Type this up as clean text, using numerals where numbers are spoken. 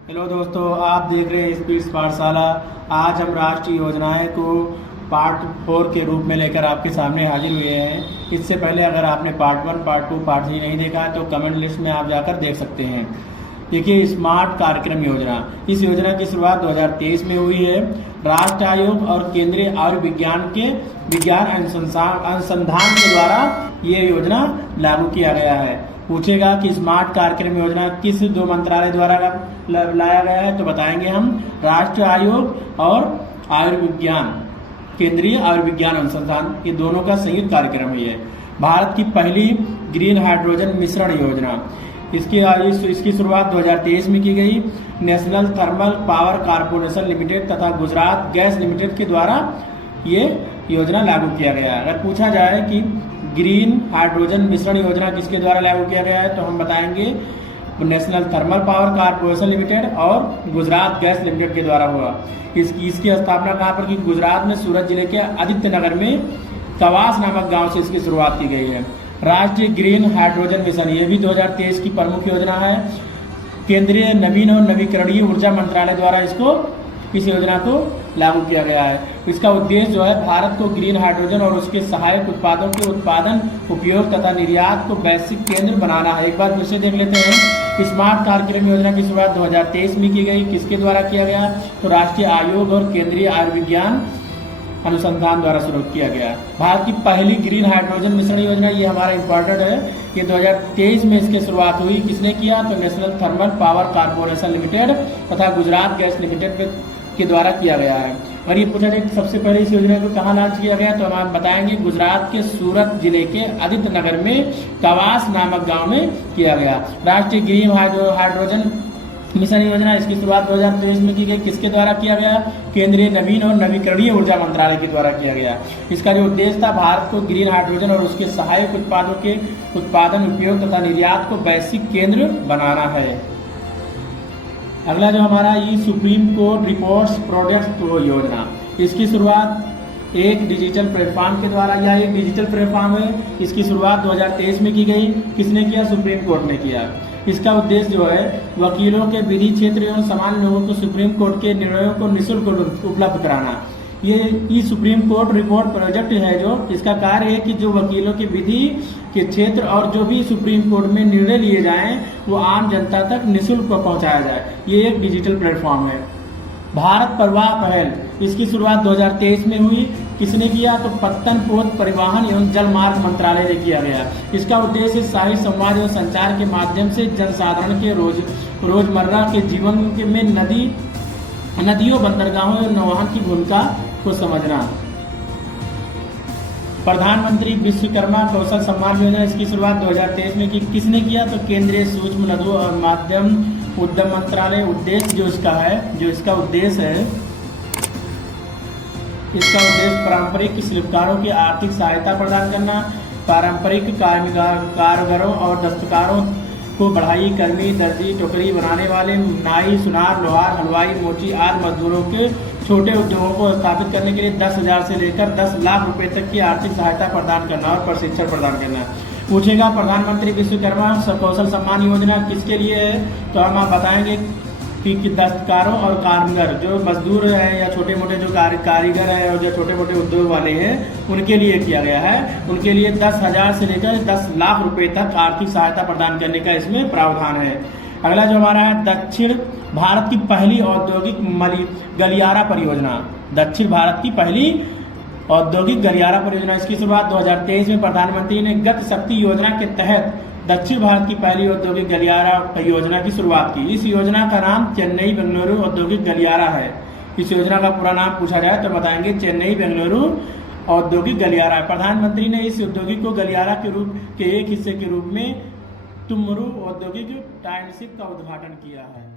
Hello दोस्तों, आप देख रहे हैं स्पीड्स पाठशाला। आज हम राष्ट्रीय योजनाएं को पार्ट 4 के रूप में लेकर आपके सामने हाजिर हुए हैं। इससे पहले अगर आपने पार्ट 1, पार्ट 2, पार्ट 3 नहीं देखा है तो कमेंट लिस्ट में आप जाकर देख सकते हैं। देखिए, स्मार्ट कार्यक्रम योजना, इस योजना की शुरुआत 2023 में हुई है। राष्ट्र आयोग और केंद्रीय आयुर्विज्ञान के विज्ञान अनुसंधान के द्वारा ये योजना लागू किया गया है। पूछेगा कि स्मार्ट कार्यक्रम योजना किस दो मंत्रालय द्वारा लाया गया है, तो बताएंगे हम राष्ट्र आयोग और आयुर्विज्ञान, केंद्रीय आयुर्विज्ञान अनुसंधान, ये दोनों का संयुक्त कार्यक्रम ही है। भारत की पहली ग्रीन हाइड्रोजन मिश्रण योजना, इसकी शुरुआत 2023 में की गई। National thermal power corporation limited तथा गुजरात गैस लिमिटेड के द्वारा ये योजना लागू किया गया है। अगर पूछा जाए कि ग्रीन हाइड्रोजन मिश्रण योजना किसके द्वारा लागू किया गया है, तो हम बताएंगे national thermal power corporation limited और गुजरात गैस लिमिटेड के द्वारा हुआ। इसकी स्थापना कहाँ पर की? गुजरात में सूरत जिले के आदित्य नगर में कवास नामक गांव से इसकी शुरुआत की गई है। राष्ट्रीय ग्रीन हाइड्रोजन मिशन, ये भी 2023 की प्रमुख योजना है। केंद्रीय नवीन और नवीकरणीय ऊर्जा मंत्रालय द्वारा इस योजना को लागू किया गया है। इसका उद्देश्य जो है, भारत को ग्रीन हाइड्रोजन और उसके सहायक उत्पादों के उत्पादन, उपयोग तथा निर्यात को वैश्विक केंद्र बनाना है। एक बार फिर से देख लेते हैं। स्मार्ट कार्यक्रम योजना की शुरुआत 2023 में की गई। किसके द्वारा किया गया? तो राष्ट्रीय आयोग और केंद्रीय आयुर्विज्ञान अनुसंधान द्वारा शुरू किया गया। भारत की पहली ग्रीन हाइड्रोजन मिश्रण योजना, ये हमारा इंपॉर्टेंट है। ये 2023 में इसकी शुरुआत हुई। किसने किया? तो national thermal power corporation limited तथा गुजरात गैस लिमिटेड के द्वारा किया गया है। और ये पूछा जाए सबसे पहले इस योजना को कहाँ लॉन्च किया गया, तो हम बताएंगे गुजरात के सूरत जिले के आदित्य नगर में कवास नामक गांव में किया गया। राष्ट्रीय ग्रीन हाइड्रोजन मिशन योजना, इसकी शुरुआत 2023 में की गई। किसके द्वारा किया गया? केंद्रीय नवीन और नवीकरणीय ऊर्जा मंत्रालय के द्वारा किया गया। इसका जो उद्देश्य था, भारत को ग्रीन हाइड्रोजन और उसके सहायक उत्पादों के उत्पादन, उपयोग तथा निर्यात को वैश्विक केंद्र बनाना है। अगला जो हमारा ये सुप्रीम कोर्ट रिपोर्ट्स प्रोडक्ट योजना, इसकी शुरुआत एक डिजिटल प्लेटफॉर्म के द्वारा, यह एक डिजिटल प्लेटफॉर्म है। इसकी शुरुआत 2023 में की गई। किसने किया? सुप्रीम कोर्ट ने किया। इसका उद्देश्य जो है, वकीलों के विधि क्षेत्र एवं सामान्य लोगों को सुप्रीम कोर्ट के निर्णयों को निःशुल्क उपलब्ध कराना। ये सुप्रीम कोर्ट रिपोर्ट प्रोजेक्ट है। जो इसका कार्य है कि जो वकीलों के विधि के क्षेत्र और जो भी सुप्रीम कोर्ट में निर्णय लिए जाएं, वो आम जनता तक निःशुल्क पहुंचाया जाए। ये एक डिजिटल प्लेटफॉर्म है। भारत प्रवाह पहल, इसकी शुरुआत 2023 में हुई। किसने किया? तो पत्तन पोत परिवहन एवं जल मार्ग मंत्रालय ने किया गया। इसका उद्देश्य शाही संवाद एवं संचार के माध्यम से जनसाधारण के रोजमर्रा के जीवन में नदियों, बंदरगाहों एवं नौवहन की भूमिका को समझना। प्रधानमंत्री विश्वकर्मा कौशल सम्मान योजना, इसकी शुरुआत 2023 में की। किसने किया? तो केंद्रीय सूक्ष्म लघु और मध्यम उद्यम मंत्रालय। उद्देश्य जो इसका उद्देश्य है, पारंपरिक शिल्पकारों की आर्थिक सहायता प्रदान करना, पारंपरिक कारीगरों और दस्तकारों को बढ़ाई, कर्मी, दर्जी, टोकरी बनाने वाले, नाई, सुनार, लोहार, हलवाई, मोची आदि मजदूरों के छोटे उद्योगों को स्थापित करने के लिए 10,000 से लेकर 10 लाख रुपए तक की आर्थिक सहायता प्रदान करना और प्रशिक्षण प्रदान करना। पूछेगा प्रधानमंत्री विश्वकर्मा कौशल सम्मान योजना किसके लिए है, तो हम आप बताएंगे कि दस्तकारों और कारीगर, जो मजदूर हैं या छोटे मोटे जो कारीगर हैं और जो छोटे मोटे उद्योग वाले हैं, उनके लिए किया गया है। उनके लिए 10,000 से लेकर 10 लाख रुपए तक आर्थिक सहायता प्रदान करने का इसमें प्रावधान है। अगला जो हमारा है, दक्षिण भारत की पहली औद्योगिक गलियारा परियोजना। दक्षिण भारत की पहली औद्योगिक गलियारा परियोजना, इसकी शुरुआत 2023 में प्रधानमंत्री ने गति शक्ति योजना के तहत दक्षिण भारत की पहली औद्योगिक गलियारा परियोजना की शुरुआत की। इस योजना का नाम चेन्नई बेंगलुरु औद्योगिक गलियारा है। इस योजना का पूरा नाम पूछा जाए तो बताएंगे चेन्नई बेंगलुरु औद्योगिक गलियारा। प्रधानमंत्री ने इस औद्योगिक को गलियारा के एक हिस्से के रूप में तुमरू औद्योगिक टाउनशिप का उद्घाटन किया है।